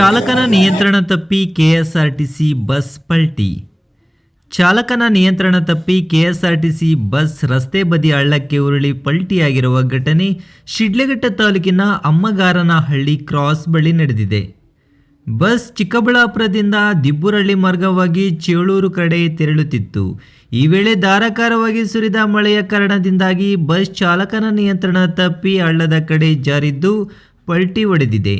ಚಾಲಕನ ನಿಯಂತ್ರಣ ತಪ್ಪಿ ಕೆಎಸ್ಆರ್ಟಿಸಿ ಬಸ್ ಪಲ್ಟಿ. ಚಾಲಕನ ನಿಯಂತ್ರಣ ತಪ್ಪಿ ಕೆಎಸ್ಆರ್ಟಿಸಿ ಬಸ್ ರಸ್ತೆ ಬದಿ ಹಳ್ಳಕ್ಕೆ ಉರುಳಿ ಪಲ್ಟಿಯಾಗಿರುವ ಘಟನೆ ಶಿಡ್ಲಘಟ್ಟ ತಾಲೂಕಿನ ಅಮ್ಮಗಾರನಹಳ್ಳಿ ಕ್ರಾಸ್ ಬಳಿ ನಡೆದಿದೆ. ಬಸ್ ಚಿಕ್ಕಬಳ್ಳಾಪುರದಿಂದ ದಿಬ್ಬುರಳ್ಳಿ ಮಾರ್ಗವಾಗಿ ಚೇಳೂರು ಕಡೆ ತೆರಳುತ್ತಿತ್ತು. ಈ ವೇಳೆ ಧಾರಾಕಾರವಾಗಿ ಸುರಿದ ಮಳೆಯ ಕಾರಣದಿಂದಾಗಿ ಬಸ್ ಚಾಲಕನ ನಿಯಂತ್ರಣ ತಪ್ಪಿ ಹಳ್ಳದ ಕಡೆ ಜಾರಿದ್ದು ಪಲ್ಟಿ ಹೊಡೆದಿದೆ.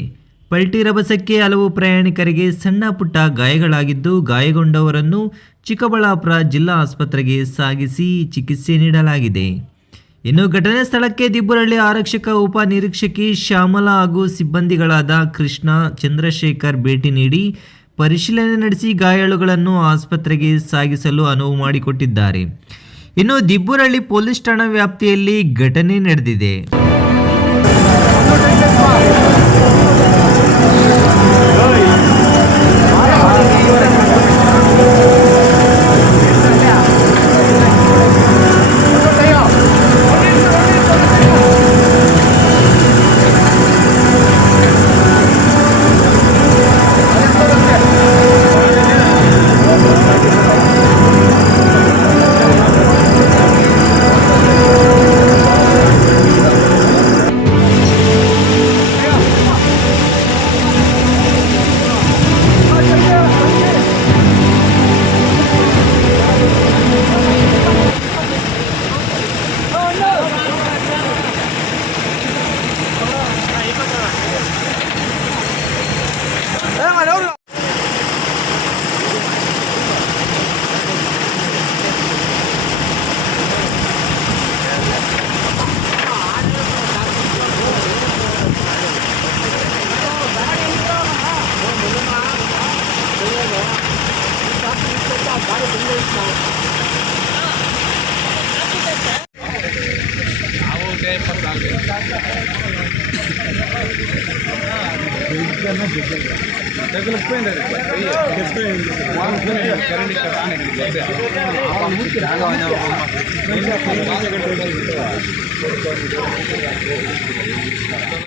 ಪಲ್ಟಿ ರಭಸಕ್ಕೆ ಹಲವು ಪ್ರಯಾಣಿಕರಿಗೆ ಸಣ್ಣ ಪುಟ್ಟ ಗಾಯಗಳಾಗಿದ್ದು, ಗಾಯಗೊಂಡವರನ್ನು ಚಿಕ್ಕಬಳ್ಳಾಪುರ ಜಿಲ್ಲಾ ಆಸ್ಪತ್ರೆಗೆ ಸಾಗಿಸಿ ಚಿಕಿತ್ಸೆ ನೀಡಲಾಗಿದೆ. ಇನ್ನು ಘಟನೆ ಸ್ಥಳಕ್ಕೆ ದಿಬ್ಬುರಳ್ಳಿ ಆರಕ್ಷಕ ಉಪ ನಿರೀಕ್ಷಕಿ ಶ್ಯಾಮಲಾ ಹಾಗೂ ಸಿಬ್ಬಂದಿಗಳಾದ ಕೃಷ್ಣ, ಚಂದ್ರಶೇಖರ್ ಭೇಟಿ ನೀಡಿ ಪರಿಶೀಲನೆ ನಡೆಸಿ ಗಾಯಾಳುಗಳನ್ನು ಆಸ್ಪತ್ರೆಗೆ ಸಾಗಿಸಲು ಅನುವು ಮಾಡಿಕೊಟ್ಟಿದ್ದಾರೆ. ಇನ್ನು ದಿಬ್ಬುರಳ್ಳಿ ಪೊಲೀಸ್ ಠಾಣಾ ವ್ಯಾಪ್ತಿಯಲ್ಲಿ ಘಟನೆ ನಡೆದಿದೆ.